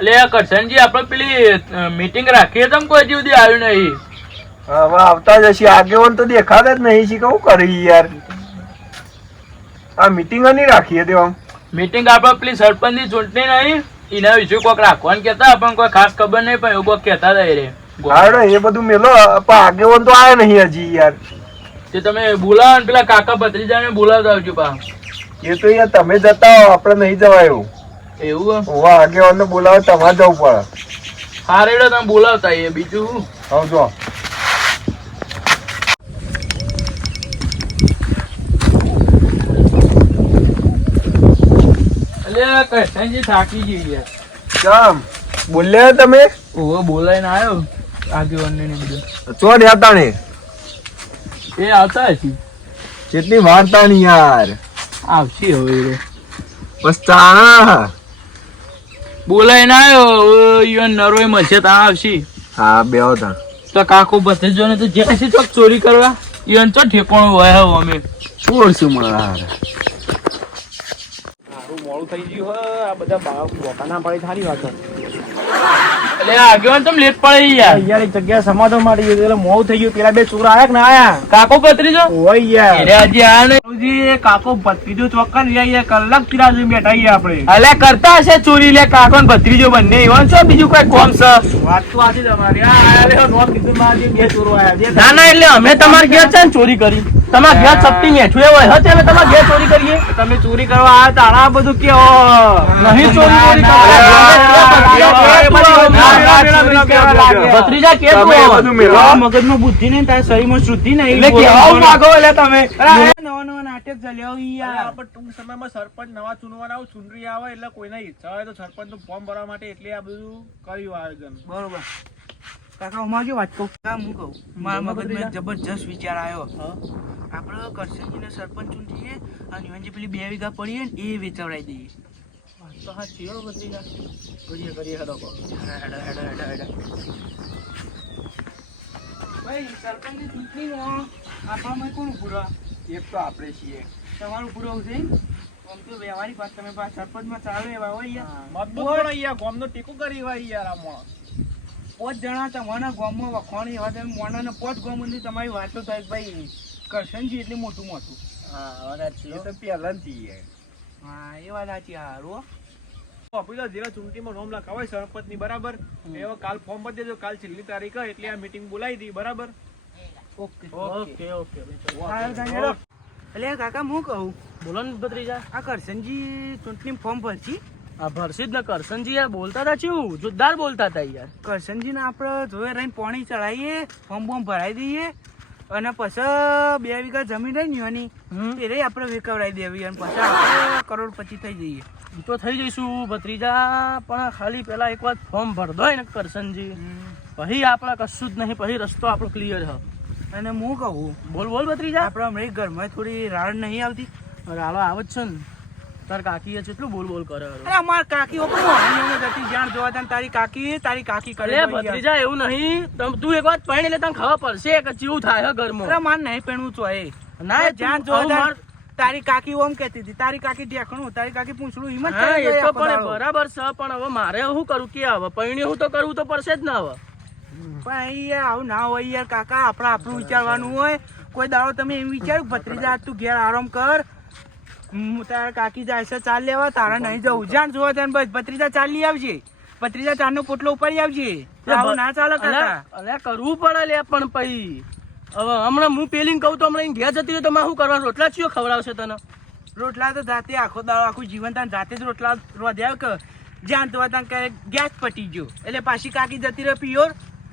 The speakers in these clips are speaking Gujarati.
એટલે કરશનજી આપણે પેલી મીટિંગ રાખીએ તમ કોઈ હજી સુધી આવ્યું નહીં. હવે આવતા જ હશે. આગેવાન તો દેખાતા જ નહીં છે કેવું કરી યાર? આ મીટિંગ નહીં રાખીએ તે આમ. મીટિંગ આપણે પેલી સરપંચની ચૂંટણી નહીં. એના વિશે કોઈક રાખવાનું કેતા પણ કોઈ ખાસ ખબર નહીં પણ એવું કોઈક કહેતા હતા એ રે. હાડો એ બધું મેલો. પણ આગેવાન તો આયા નહીં હજી યાર. તે તમે બોલાવો પેલા કાકા ભત્રીજાને બોલાવતા આવજો પા એ તો યાર તમે જતા આપણે નહીં જવાયું એવું. હોવા આગેવાન ને બોલાવે તમારે જવું પડે. હા તમે બોલાવતા એ બીજું શું? જો. કરશનજી થાકી ગઈ કેમ? બોલ્યા તમે? ઓહો બોલાઈને આવ્યો આગેવાનને ને બધું. ચો રહ્યા ને એ આવતા હશે. કેટલી વાર્તા ની યાર. આવશે હવે એ. રે. ના તા આવ્યો ઈવન નરોય મળશે ત્યાં આવશી. હા બે હતા તો કાકો ભત્રીજો ને તો જ્યાં છે ચોક ચોરી કરવા ઈવન તો ઠેકોણું હોય હવે અમે. ઓળશું મારા મોડું થઈ ગયું હોય આ બધા બાળકો બોકાના પાડી થારી વાત એટલે આગેવાન તમે લેટ પડે યાર યાર એક જગ્યાએ સમાધાન મારી ગયું એટલે મોડું થઈ ગયું પેલા બે છોકરા આયા કે ના આયા કાકો ભત્રીજો ઓય યાર એટલે હજી આયા નહીં કાકો ભત્રીજો ચોક્કસ યાર કલાક રાહ બેઠા આપણે અલે કરતા હશે ચોરી લે કાકો ને ભત્રીજો બંને ઈવન છો બીજું કોઈ કોમ છે વાત તો આજે તમારી આ આયા લે નોટ કીધું મારા જે બે ચોરો આયા ના ના એટલે અમે તમારા ઘેર છે ને ચોરી કરી તમારા ઘેર સપ્તી મેઠું હોય હશે અમે તમારા ઘેર ચોરી કરીએ તમે ચોરી કરવા આવ્યા તારા આ બધું કે નહીં ચોરી ચોરી ભત્રીજા કે મેલો મગજમાં બુદ્ધિ નહીં તારા શરીરમાં શુદ્ધિ નહીં એટલે કેવા માંગો એટલે તમે નવા નવા નાટક ચાલ્યા યાર આપણે ટૂંક સમયમાં સરપંચ નવા ચૂનવાના આવે ચૂંટણી આવે એટલે કોઈને ઈચ્છા હોય તો સરપંચનું ફોર્મ ભરવા માટે એટલે આ બધું કર્યું આયોજન બરોબર કાકા હું જો વાત કહું? કા હું કહું. મારા મગજમાં જબરજસ્ત વિચાર આવ્યો. આપણે કરશનજીને સરપંચ ચૂંટીએ અને યુવાનજી પેલી બે વીઘા પડીએ ને એ વેચવડાવી દઈએ. તો હા ચિયો બધી કરીએ કરીએ હેડો હેડો હેડો હેડો હેડો ભાઈ સરપંચની ચૂંટણીમાં આપણામાં કોણ પૂરા એક તો આપણે છીએ. તમારું પૂરો છે આમ તો વ્યવહારિક વાત તમે સરપંચમાં ચાલે એવા હોય યાર. પણ ગામનો ટેકો કરી હોય યાર આ પોચ જણા તમારા ગામમાં વખોણી હોય તમે મોનાને પોત ગામની તમારી વાતો થાય કે ભાઈ કરશનજી એટલું મોટું મોટું. હા એ તો પહેલાથી હા એ વાત સાચી હારું હો. ઓફિસર જેવા ચૂંટણીમાં નોમ લખાવાય સરપંચની બરાબર એવા કાલ ફોર્મ ભરી દેજો કાલ છેલ્લી તારીખ હોય એટલે આ મીટિંગ બોલાવી દી બરાબર? ઓકે. Okay okay. એટલે કાકા હું કહું? બોલો ને ભત્રીજા આ કરશનજી ચૂંટણી ફોર્મ ભરશી? આ ભરસી ને કરશનજી યાર બોલતા હતા ચેવું જોરદાર બોલતા હતા યાર. કરશનજીને આપણે જોવે રહીને પાણી ચડાવીએ ફોર્મ બોમ ભરાઈ દઈએ અને પછી બે વીઘા જમીન રહી ને એની એ રહી આપણે વેકવડાવી દેવી અને પછી કરોડપતિ થઈ જઈએ. તો થઈ જઈશું ભત્રીજા પણ ખાલી પેલા એક વાર ફોર્મ ભર દો ને કરશનજી પછી આપણે કશું જ નહીં પછી રસ્તો આપણો ક્લિયર હ. અને હું કહું બોલ બોલ ભત્રીજા. આપણે હમણાં ઘરમાં થોડી રાડ નહીં આવતી. રાડો આવે જ છે ને. તાર કાકીએ કેટલું બોલ બોલ કરે અરે અમાર કાકી ઉપર મોહણીઓને જતી જ્યાં જોવા તને તારી કાકી તારી કાકી કરે ભત્રીજા એવું નહીં. તમ- તું એક વાત પહેણી એટલે તને ખબર પડશે કે ચેવું થાય હે ઘરમાં. અરે માર નહીં પેણવું છો એ. ના જ્યાં જોવા તારી કાકી ઓમ કહેતી હતી તારી કાકી ઢેકણું તારી કાકી પૂંછડું હિંમત હા એ તો પણ બરાબર છે પણ હવે મારે શું કરું કે હવે પૈણી હું તો કરવું તો પડશે જ ના હવે. પણ આવું ના હોય યાર કાકા આપણે આપણું વિચારવાનું હોય. કોઈ દાડો તમે એમ વિચાર્યું ભત્રીજા તું ઘેર આરામ કર હું તારા કાકી જાય છે ચાલ લેવા તારા નહીં જવું. જાણ જોવા જાય બસ ભત્રીજા ચાલી આવજે. ભત્રીજા ચારનો પોટલો ઉપાડી આવજે. આવું ના ચાલે કાકા. અલ્યા કરવું પડે લે પણ પછી હવે હમણાં હું પેલી કહું તો હમણાં ઘેર જતી રહ્યો તો મારે શું કરવાનું? રોટલા ચિયો ખવડાવશે તને? રોટલા તો જાતે આખો દાડો આખું જીવન તાન જાતે જ રોટલા રોધ્યા કે જ્યાં તો તાન કહે ગેસ પટી ગયો. એટલે પાછી કાકી જતી રહે પિયોર.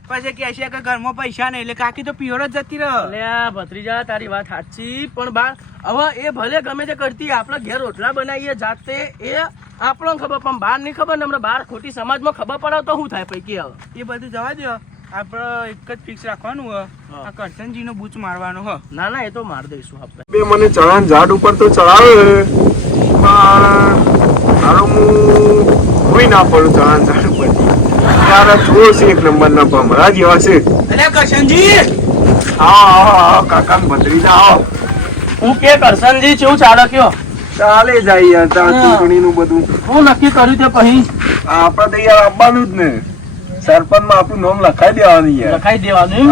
પછી કહે છે કે ઘરમાં પૈસા નહીં એટલે કાકી તો પિયોર જ જતી રહે. અલ્યા ભત્રીજા તારી વાત સાચી પણ બા હવે એ ભલે ગમે તે કરતી આપણે ઘેર રોટલા બનાવીએ જાતે એ આપણને ખબર પણ બહાર નહીં ખબર ને હમણાં બહાર ખોટી સમાજમાં ખબર પડાવ તો શું થાય પૈકી હવે? એ બધું જવા દો આપણે એક જ ફિક્સ રાખવાનું હ. આ કરશનજી નો બૂચ મારવાનો હ. ના ના એ તો માર દઈશું આપણે. બે મને ચણાન ઝાડ ઉપર તો ચડાવે. પણ હું કોઈ ના પડું ચણા ઝાડ ઉપર. તારા છે એક નંબર ના ભમરા જેવા છે. અરે કરશનજી! આવો આવો આવો કાકા ભત્રીજા આવો. હું કે કરશનજી છું ચાલે કયો? ચાલે જાય યાર તાર હા. બધું. હું નક્કી કર્યું તે પછી? આપણે તો યાર આવવાનું જ ને. સરપંચમાં આપણું નામ લખાઈ દેવાનું યાર. લખાઈ દેવાનું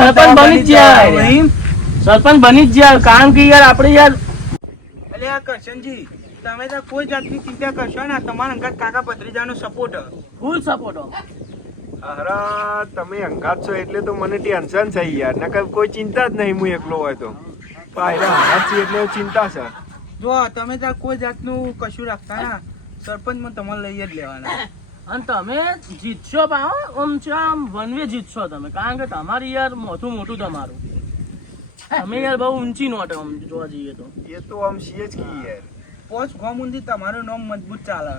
સરપંચ બની જ જાય સરપંચ બની જ જાય. કારણ કે યાર આપણે યાર એટલે આ કરશનજી તમે તો કોઈ જાતની ચિંતા કરશો ને. તમારા અંગાત કાકા ભત્રીજાનો સપોર્ટ ફૂલ સપોર્ટ અરે તમે અંગાત છો એટલે તો મને ટેન્શન થઈ યાર. નકર કોઈ ચિંતા જ નહીં હું એકલો હોય તો. પાયરા એટલે ચિંતા છે. જો તમે ત્યાં કોઈ જાતનું કશું રાખતા ના. સરપંચમાં તમારે લઈ જ લેવાના. અને તમે જીતશો પાહો આમ છે આમ વનવે જીતશો તમે. કારણ કે તમારી યાર મોટું મોટું તમારું તમે યાર બહુ ઊંચી નોટ આમ જોવા જઈએ તો. એ તો આમ છીએ જ કી યાર. પોચ ગોમ ઊંધી તમારું નામ મજબૂત ચાલે.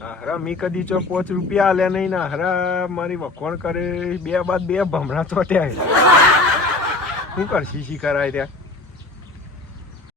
હરા મી કદી ચો પાંચ રૂપિયા આલ્યા નહીં ને હરા મારી વખોણ કરે બે બાદ બે ભમરા ચોટ્યા શું કરશી શી કરાય ત્યાં